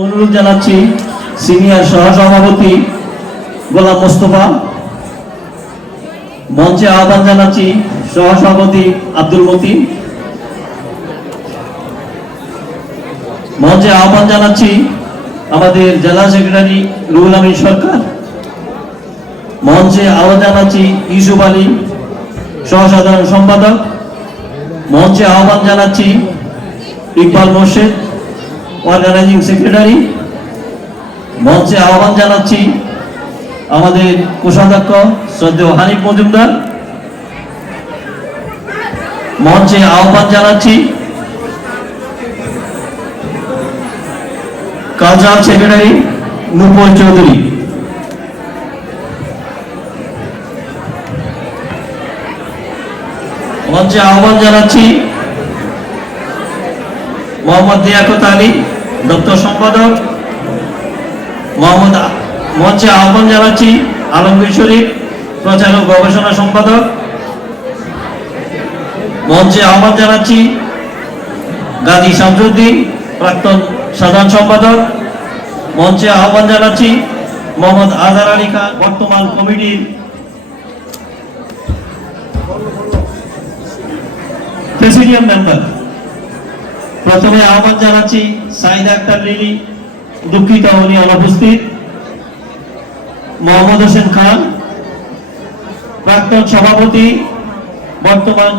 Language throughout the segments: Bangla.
অনুরোধ জানাচ্ছি, সিনিয়র সহসভাপতি গোলাম মোস্তফা, মঞ্চে আহ্বান জানাচ্ছি সহসভাপতি আব্দুল মঞ্চে আহ্বান জানাচ্ছি আমাদের জেলা সেক্রেটারি রুহুল আমিন সরকার। মঞ্চে আহ্বান জানাচ্ছি ইউসুফ আলী, সহসাধারণ সম্পাদক। মঞ্চে আহ্বান জানাচ্ছি ইকবাল মোর্শেদ অর্গানাইজিং সেক্রেটারি। মঞ্চে আহ্বান জানাচ্ছি আমাদের কোষাধ্যক্ষ শ্রদ্ধেয় হানিফ মজুমদার। মঞ্চে আহ্বান জানাচ্ছি কালচারাল সেক্রেটারি নুপুর চৌধুরী। মঞ্চে আহ্বান জানাচ্ছি মোহাম্মদ লিয়াকত আলী। দপ্তর সম্পাদক মোহাম্মদ মঞ্চে আহ্বান জানাচ্ছি আলমগীর শরীফ, প্রচার ও গবেষণা সম্পাদক। মঞ্চে আহ্বান জানাচ্ছি গাজী শামসুদ্দিন, প্রাক্তন সাধারণ সম্পাদক। মঞ্চে আহ্বান জানাচ্ছি মোহাম্মদ আজার আলী খান, বর্তমান কমিটির প্রেসিডিয়াম মেম্বার। প্রথমে আহ্বান জানাচ্ছি সাইদ আক্তার লিলি দুঃখিত উনি অনুপস্থিত। মোহাম্মদ হোসেন খান, প্রাক্তন সভাপতি, বর্তমান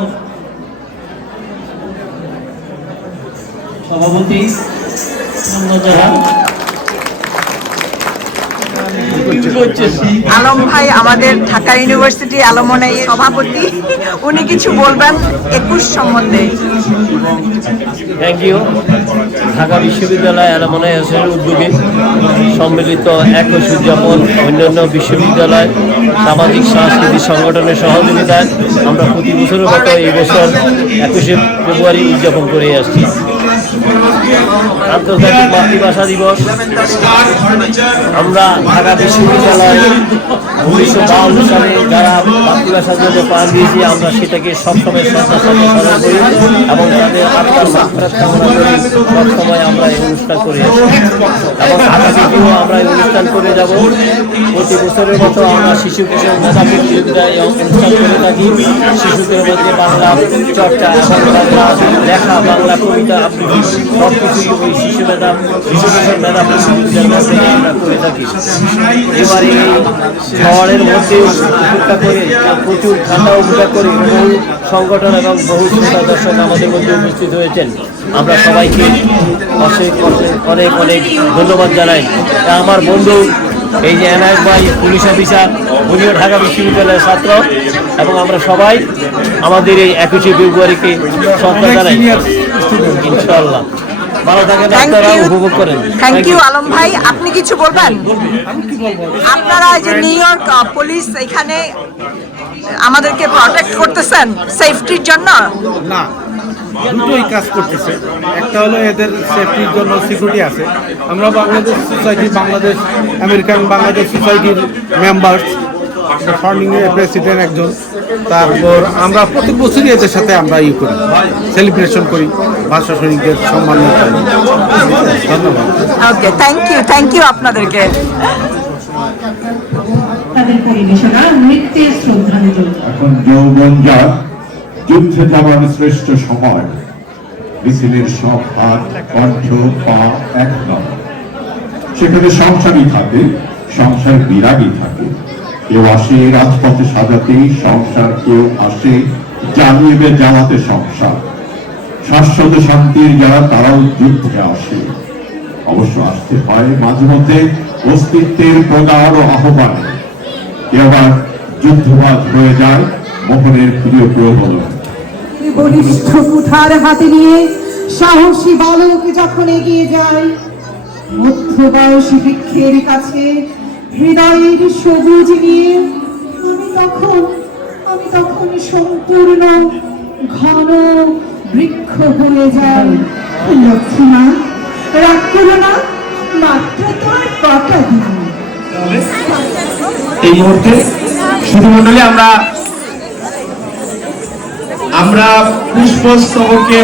সভাপতি আলম ভাই আমাদের ঢাকা ইউনিভার্সিটি আলমনাই সভাপতি। উনি কিছু বলবেন একুশ সম্বন্ধে। থ্যাংক ইউ ঢাকা বিশ্ববিদ্যালয় অ্যালামনাই হাউসের উদ্যোগে সম্মিলিত একুশ উদযাপন অন্যান্য বিশ্ববিদ্যালয় সামাজিক সাংস্কৃতিক সংগঠনের সহযোগিতায় আমরা প্রতি বছরের মতো এই বছর একুশে ফেব্রুয়ারি উদযাপন করে আসছি। আন্তর্জাতিক মাতৃভাষা দিবস। আমরা ঢাকা বিশ্ববিদ্যালয় উনিশশো বাউন্ন সালে যারা মাতৃভাষার জন্য প্রাণ দিয়েছি আমরা সেটাকে সবসময় শ্রদ্ধার সাথে স্মরণ করি এবং তাদের আত্মার মাত্রাত কামনা করি সবসময় আমরা এই অনুষ্ঠান করে এবং আগামীতেও আমরা এই অনুষ্ঠান করে যাব। প্রতি বছরের মতো আমরা শিশু কিশোর মেধা প্রতিযোগিতায় এই অনুষ্ঠান করে থাকি। শিশুদের মধ্যে বাংলা চর্চা, বাংলা লেখা, বাংলা কবিতা আবৃত্তি এবারে ঝড়ের মধ্যে প্রচুর ঠান্ডা উপেক্ষা করে সংগঠন এবং বহু শ্রোতা দর্শক আমাদের মধ্যে উপস্থিত হয়েছেন আমরা সবাইকে অশেষ অনেক অনেক ধন্যবাদ জানাই আমার বন্ধু এই যে এনআইএস ভাই পুলিশ অফিসার উনিও ঢাকা বিশ্ববিদ্যালয়ের ছাত্র এবং আমরা সবাই আমাদের এই একুশে ফেব্রুয়ারিকে শ্রদ্ধা জানাই ইনশাআল্লাহ। ভালো থাকেন আপনারা উপভোগ করেন। থ্যাংক ইউ আলম ভাই। আপনি কিছু বলবেন? আপনারা যে নিউ ইয়র্ক পুলিশ এখানে আমাদেরকে প্রটেক্ট করতেছেন সেফটির জন্য? না দুটোই কাজ করতেছে। একটা হলো এদের সেফটির জন্য সিকিউরিটি আছে। আমরা বাংলাদেশ সোসাইটি বাংলাদেশ আমেরিকান বাংলাদেশ সোসাইটির মেম্বার্স এর প্রেসিডেন্ট একজন। তারপর আমরা প্রতি বছরই এদের সাথে আমরা ই করি সেলিব্রেশন করি। ভাষা সৈনিকদের সম্মান জানাই। ধন্যবাদ। Okay thank you thank you আপনাদেরকে। তাদের পরিবেশনা নৃত্যের শ্রদ্ধাঞ্জলি এখন যৌবন যার যুদ্ধে যাবার শ্রেষ্ঠ সময়। মিছিলের সব হাত কণ্ঠ পা এক নয়। সেখানে সংসারই থাকে সংসার বিরাগী থাকে। কেউ আসে রাজপথে সাজাতে সংসার কেউ আসে জানিয়ে জ্বালাতে সংসার। শাশ্বত শান্তির যারা, তারাও যুদ্ধে আসে। অবশ্য আসতে হয় মাঝে মধ্যে অস্তিত্বের প্রগাঢ় আহ্বানে। কেউ আবার যুদ্ধবাজ হয়ে যায় মোহনের প্রিয় প্রবলন বলিষ্ঠ কুঠার হাতে নিয়ে সাহসী বালক যখন এগিয়ে যায়, মধ্যবয়সী বৃক্ষের কাছে হৃদয়ের সবুজ নিয়ে, আমি তখন আমি তখন সম্পূর্ণ ঘন বৃক্ষ হয়ে যান লক্ষ্মীমা রাগ করো না মাত্র তোমার কথা দিন। এই মুহূর্তে শুধুমণ্ডলী আমরা আমরা পুষ্পস্তবকে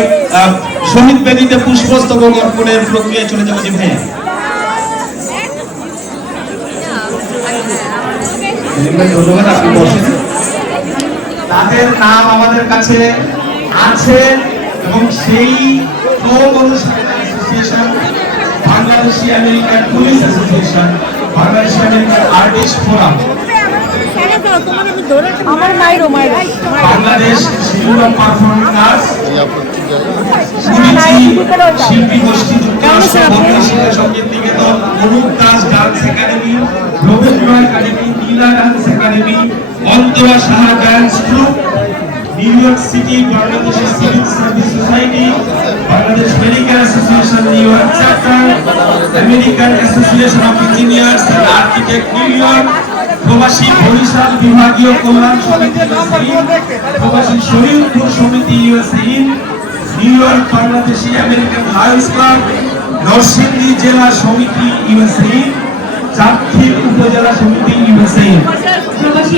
শহীদ বেদিতে পুষ্পস্তবক অর্পণের প্রক্রিয়া চলে যাব যে ভাইয়া। ধন্যবাদ আপনি বসেন তাদের নাম আমাদের কাছে আছে। এবং সেই association Bangladeshi American police association Bangladeshi American artist forum Bangladesh performing arts শিল্পী গোষ্ঠী Sangeet Niketan Anup Das dance academy Rabindra academy Nila dance academy Antara Saha dance group New York city বাংলাদেশের civil service society Bangladesh medical association New York chapter American association of engineers and architect New York প্রবাসী বরিশাল বিভাগীয় কল্যাণ সমিতি, প্রবাসী শরীয়তপুর সমিতি USA New York Bangladeshi American lions club Narsingdi জেলা সমিতি ইউএসএ চাঁদখিল উপজেলা সমিতি ইউএসএ প্রবাসী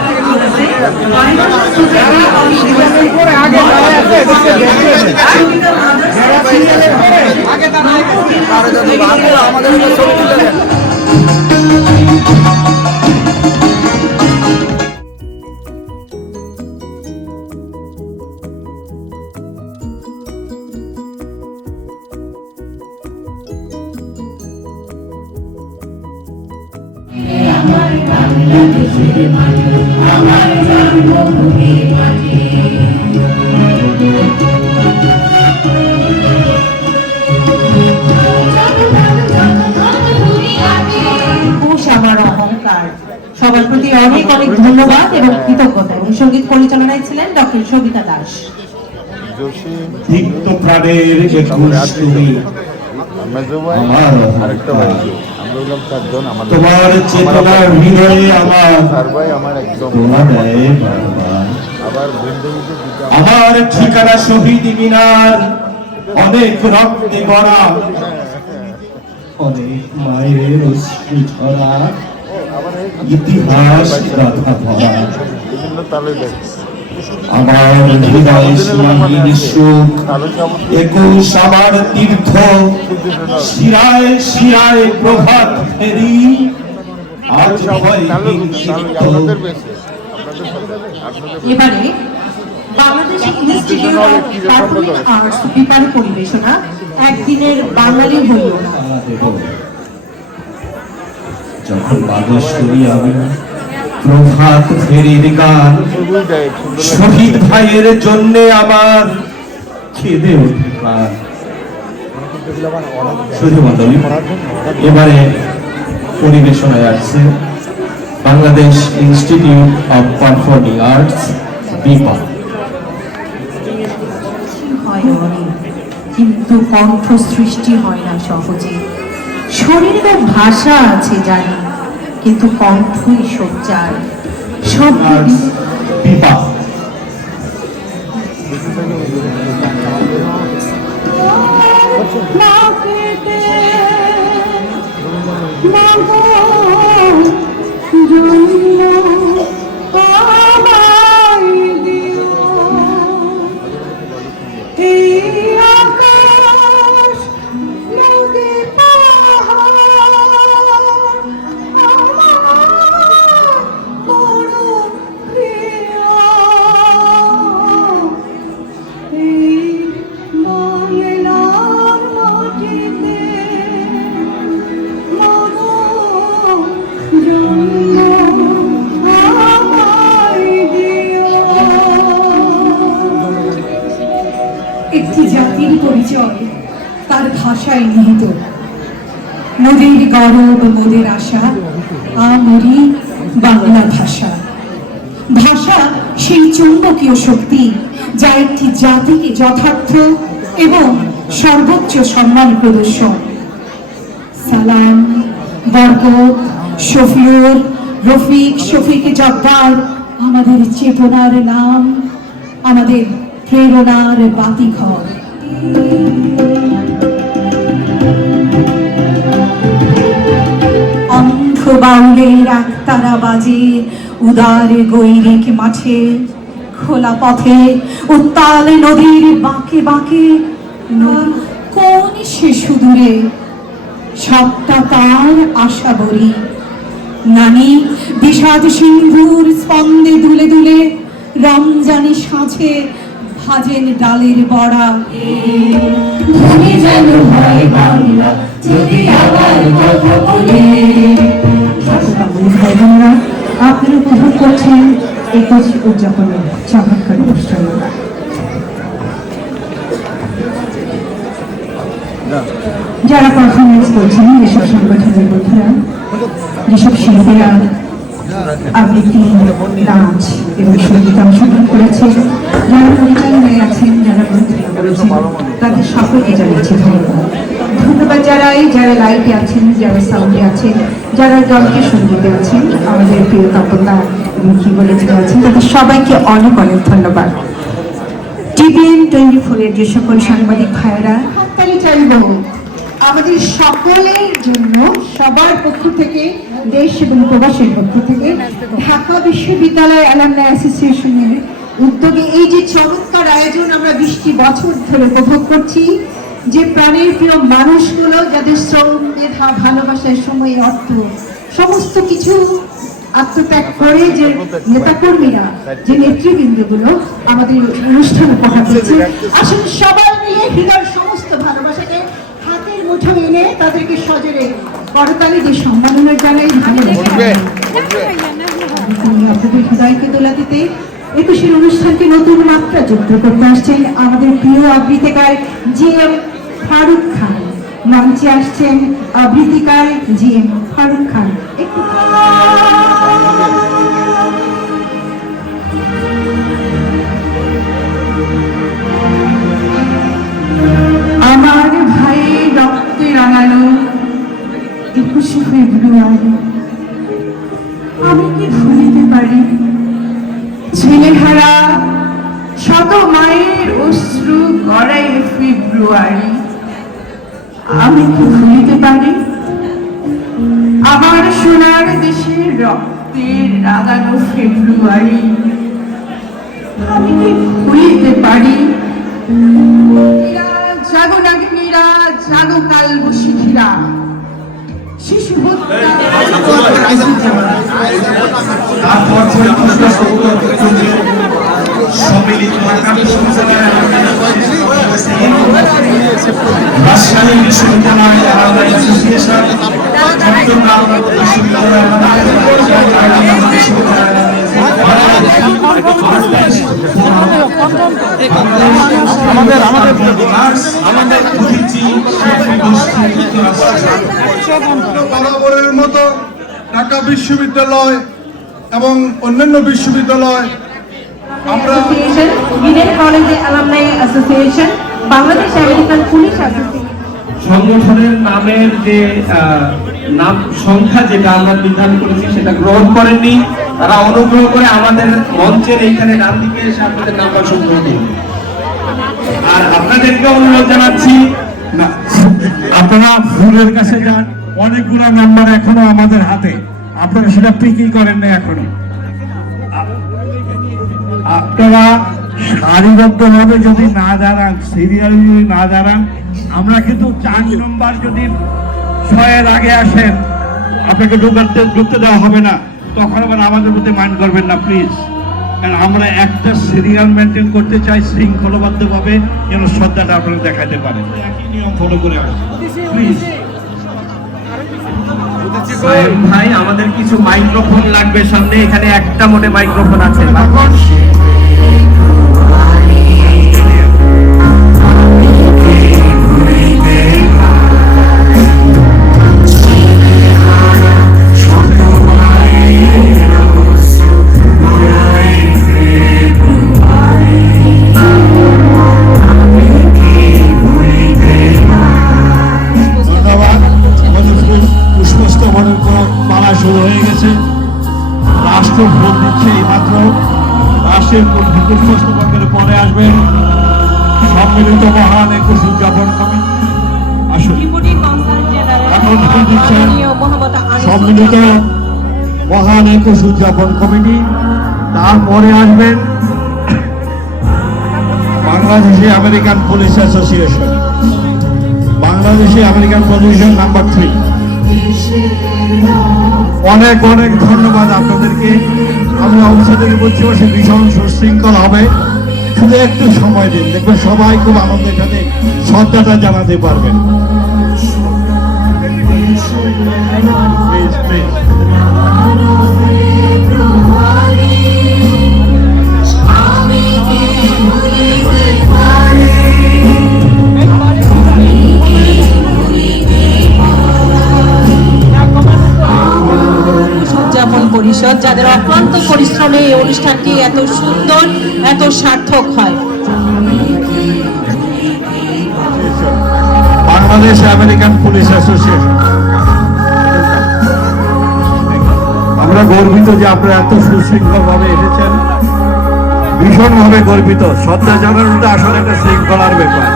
সবার প্রতি অনেক অনেক ধন্যবাদ এবং কৃতজ্ঞতা। এবং সংগীত পরিচালনায় ছিলেন ডক্টর সবিতা দাস। তিক্ত প্রাণের তোমার চেতনার হৃদয়ে আমার ঠিকানা শহীদ মিনার। অনেক রক্তে ভরা। অনেক মায়ের অশ্রু ঝরা। ইতিহাস গাথা ভরা আমার হৃদয় সীমাহীন সুখ একুশ আমার তীর্থ শিরায় শিরায় প্রভাত ফেরি আজ ভয়হীন এবারে Bangladesh institute of performing arts বিপার পরিবেশনা একদিনের বাঙালি হইল না যখন করি আমি প্রভাত ফেরির গান, শহীদ ভাইয়ের জন্য আমার খেদে মন্ডলী এবারে পরিবেশনায় আসছে Bangladesh institute of performing arts বিপা। কিন্তু কণ্ঠ সৃষ্টি হয় না সহজে। শরীরের ভাষা আছে জানি কিন্তু কণ্ঠই সোচ্চার শব্দ আর্টস গরব মোদের আশা, আমরি বাংলা ভাষা। ভাষা সেই চুম্বকীয় শক্তি, যা একটি জাতিকে যথার্থ এবং সর্বোচ্চ সম্মান প্রদর্শন। সালাম, বরকত শফিউর রফিক, শফিক জব্বার আমাদের চেতনার নাম, আমাদের প্রেরণার বাতিঘর। এক তারা বাজে। উদার গৈরিক মাঠে, খোলা পথে, উত্তাল নদীর বাঁকে বাঁকে। কোন শিশু দূরে? সবটা তার আশা বরি নানি বিষাদ সিন্ধুর স্পন্দে দুলে দুলে রমজানি সাঁঝে ভাজেন ডালের বড়া। ভূমি যেন হয় বাংলা, যদি আবার কথা বলে আপনারা উপভোগ করছেন একুশ উদযাপনের চমৎকার অনুষ্ঠান। যারা পারফরমেন্স করছেন, যেসব সংগঠনের বন্ধুরা যেসব শিল্পীরা আবৃত্তি, নাচ এবং সংগীত অংশগ্রহণ করেছে, যারা পরিচালনায় আছেন, যারা করেছেন, তাদের সকলকে জানাচ্ছি ধন্যবাদ। ধন্যবাদ যারাই যারা লাইটে আছেন, যারা সাউন্ডে আছেন, যারা সঙ্গীতে আছেন, আমাদের প্রিয় কিবোর্ডে আছেন, তাদের সবাইকে অনেক অনেক ধন্যবাদ। টিভিএন টোয়েন্টি ফোরের যে সকল সাংবাদিক ভাইয়েরা, হাততালি চাইব। আমাদের সকলের জন্য সবার পক্ষ থেকে, দেশ এবং প্রবাসের পক্ষ থেকে, ঢাকা বিশ্ববিদ্যালয় অ্যালামনাই অ্যাসোসিয়েশনের উদ্যোগে এই যে চমৎকার আয়োজন আমরা বৃষ্টি বছর ধরে উপভোগ করছি যে প্রাণের প্রিয় মানুষগুলো যাদের শ্রম মেধা ভালোবাসার সময় অর্থ সমস্ত কিছু আত্মত্যাগ করে যে নেতাকর্মীরা যে নেতৃবৃন্দগুলো আমাদের অনুষ্ঠান উপহার দিয়েছে। আসলে সবাই মিলে হৃদয়ের সমস্ত ভালোবাসাকে হাতের মুঠো এনে তাদেরকে সজরে করতালি দিয়ে সম্মাননা জানাই আপনাদের হৃদয়কে দোলা দিতে একুশের অনুষ্ঠানকে নতুন মাত্রা যুক্ত করতে আসছেন আমাদের প্রিয় আবৃত্তিকার জি এম ফারুক খান। মঞ্চে আসছেন আবৃত্তিকার জি এম ফারুক খান। আমার ভাই রক্তে রাঙানো একুশে ফেব্রুয়ারি। আমি কি ভুলিতে পারি? ছেলেহারা শত মায়ের অশ্রু গড়াই ফেব্রুয়ারি আমি কি ভুলিতে পারি আমার সোনার দেশের রক্তের রাগানো ফেব্রুয়ারি আমি কি ভুলিতে পারি জাগো নাগিনীরা জাগো কাল শিশু হত্যা তারপর পরিপুষ্ট সম্মিলিত আগামী বিশ্ববিদ্যালয় অ্যাসোসিয়েশন বিশ্ববিদ্যালয় আমাদের আমাদের আমাদের মতো ঢাকা বিশ্ববিদ্যালয় এবং অন্যান্য বিশ্ববিদ্যালয় আমরা সংগঠনের নামের যে আহ, নাম সংখ্যা যেটা আমরা নির্ধারণ করেছি সেটা গ্রহণ করেননি। তারা অনুগ্রহ করে আমাদের মঞ্চের এইখানে ডান দিকে এসে আপনাদের নাম্বার সংগ্রহ দিন আর আপনাদেরকে অনুরোধ জানাচ্ছি আপনারা ফুলের কাছে যান। অনেকগুলো নাম্বার এখনও আমাদের হাতে। আপনারা সেটা পিকই করেন না এখনও আপনারা সারিবদ্ধভাবে যদি না দাঁড়ান সিরিয়াল যদি না দাঁড়ান আমরা কিন্তু চার নম্বর যদি ছয়ের আগে আসেন আপনাকে ঢুকাতে ঢুকতে দেওয়া হবে না। তখন আবার আমাদের মধ্যে মাইন্ড করবেন না প্লিজ কারণ আমরা একটা সিরিয়াল মেনটেন করতে চাই শৃঙ্খলবদ্ধভাবে যেন শ্রদ্ধাটা আপনারা দেখাতে পারেন একই নিয়ম ফলো করে প্লিজ সাহেব ভাই আমাদের কিছু মাইক্রোফোন লাগবে সামনে এখানে একটা মোটে মাইক্রোফোন আছে। রাষ্ট্র ভোট দিচ্ছে এই মাত্র রাষ্ট্রের পুষ্পস্তবনের পরে আসবেন। সম্মিলিত মহান একুশ উদযাপন কমিটি আসুন। এখন ফুল দিচ্ছেন সম্মিলিত মহান একুশ উদযাপন কমিটি। তারপরে আসবেন Bangladeshi American police association. Bangladeshi American position number three. অনেক অনেক ধন্যবাদ আপনাদেরকে। আমি অবস্থা থেকে বলছি সে ভীষণ সুশৃঙ্খল হবে। শুধু একটু সময় দিন। দেখবেন সবাই খুব আনন্দের এখানে শ্রদ্ধাটা জানাতে পারবেন। সার্থক হয়। Bangladesh American police association. আমরা গর্বিত যে আপনারা এত সুশৃঙ্খল ভাবে এসেছেন। ভীষণ ভাবে গর্বিত। শ্রদ্ধা জানানোটা আসলে একটা শৃঙ্খলার ব্যাপার।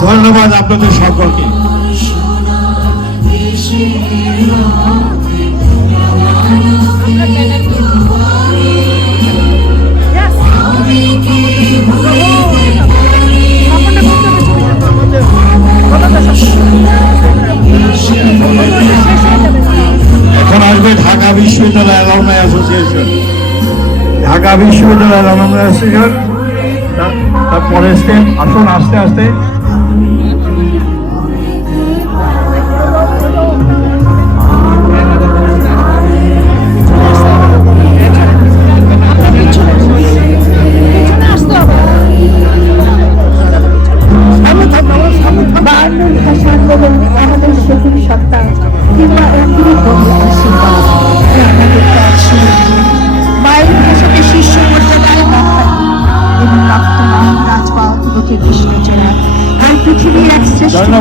ধন্যবাদ আপনাদের সকলকে। বিশ্ববিদ্যালয় অ্যালামনাই অ্যাসোসিয়েশন ঢাকা বিশ্ববিদ্যালয় অ্যালামনাই অ্যাসোসিয়েশন তারপরে স্টেপ আসুন আস্তে আস্তে।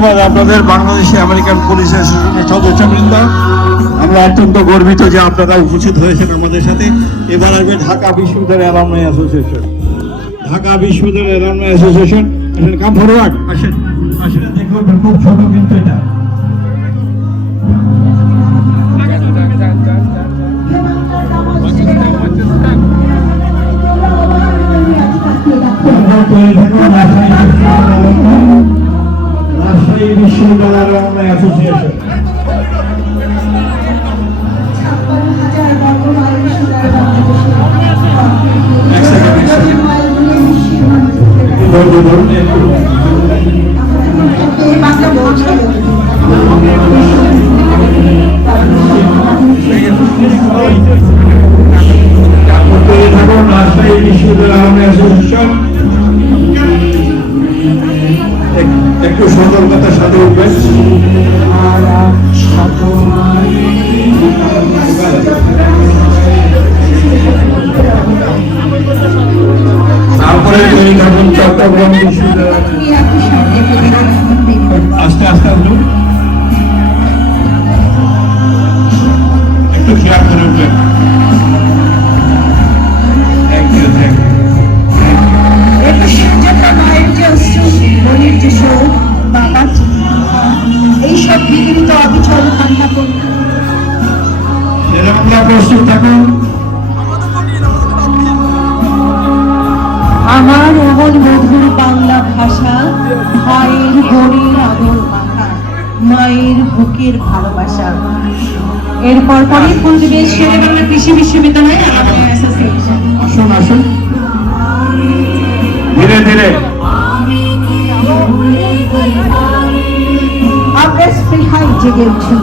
ধন্যবাদ আপনাদের, বাংলাদেশে আমেরিকান পুলিশ অ্যাসোসিয়েশনের সদস্যবৃন্দ। আমরা অত্যন্ত গর্বিত যে আপনারা উপস্থিত হয়েছেন আমাদের সাথে। এবার আসবে ঢাকা বিশ্ববিদ্যালয় অ্যালামনাই অ্যাসোসিয়েশন। ঢাকা বিশ্ববিদ্যালয় অ্যালামনাই অ্যাসোসিয়েশন আসেন কাম ফরওয়ার্ড? আসেন আসেন দেখবেন খুব ছোট কিন্তু এটা। অ্যালামনাই আস্তে আস্তে আসুন। একটু খেয়াল করে উঠবেন। এইসব বিগিত অবিচল কান্না করুন এরকম প্রস্তুত থাকুন। আমার মধুর বাংলা ভাষা মায়ের বোনের আদর মাখা মায়ের বুকের ভালোবাসা। এরপর পরে পরিবেশ শেরে বাংলা কৃষি বিশ্ববিদ্যালয় আমাদের অ্যাসোসিয়েশন আসুন আসুন। ধীরে ধীরে। আমরা স্পৃহায় জেগে উঠি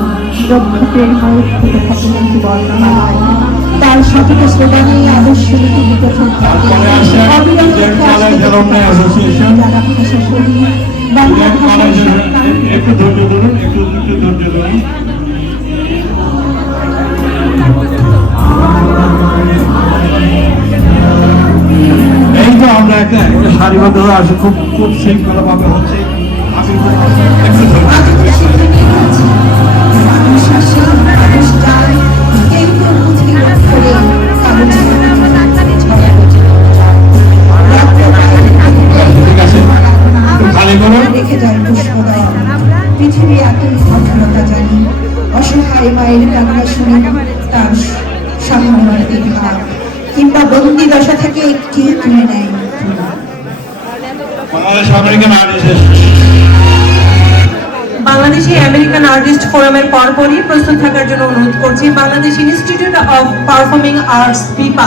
রক্ষকের মায়ের থেকে থাকেন একটি বর্ণমালায়। তার সঠিক স্লোগানে আদর্শ নীতি কলেজ সন্তান একটু ধৈর্য ধরুন একটু ধৈর্য ধরুন। এই তো আমরা একটা একটা সারিবদ্ধ আসে খুব খুব শৃঙ্খলা ভাবে হচ্ছে একটু ধৈর্য করি প্রস্তুত থাকার জন্য অনুরোধ করছি Bangladesh institute of performing arts পিপা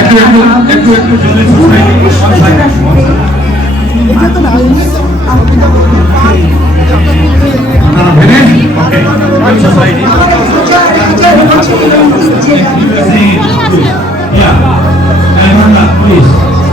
একটু একটু একটু একটু জলদি Yeah, and I'm not, please.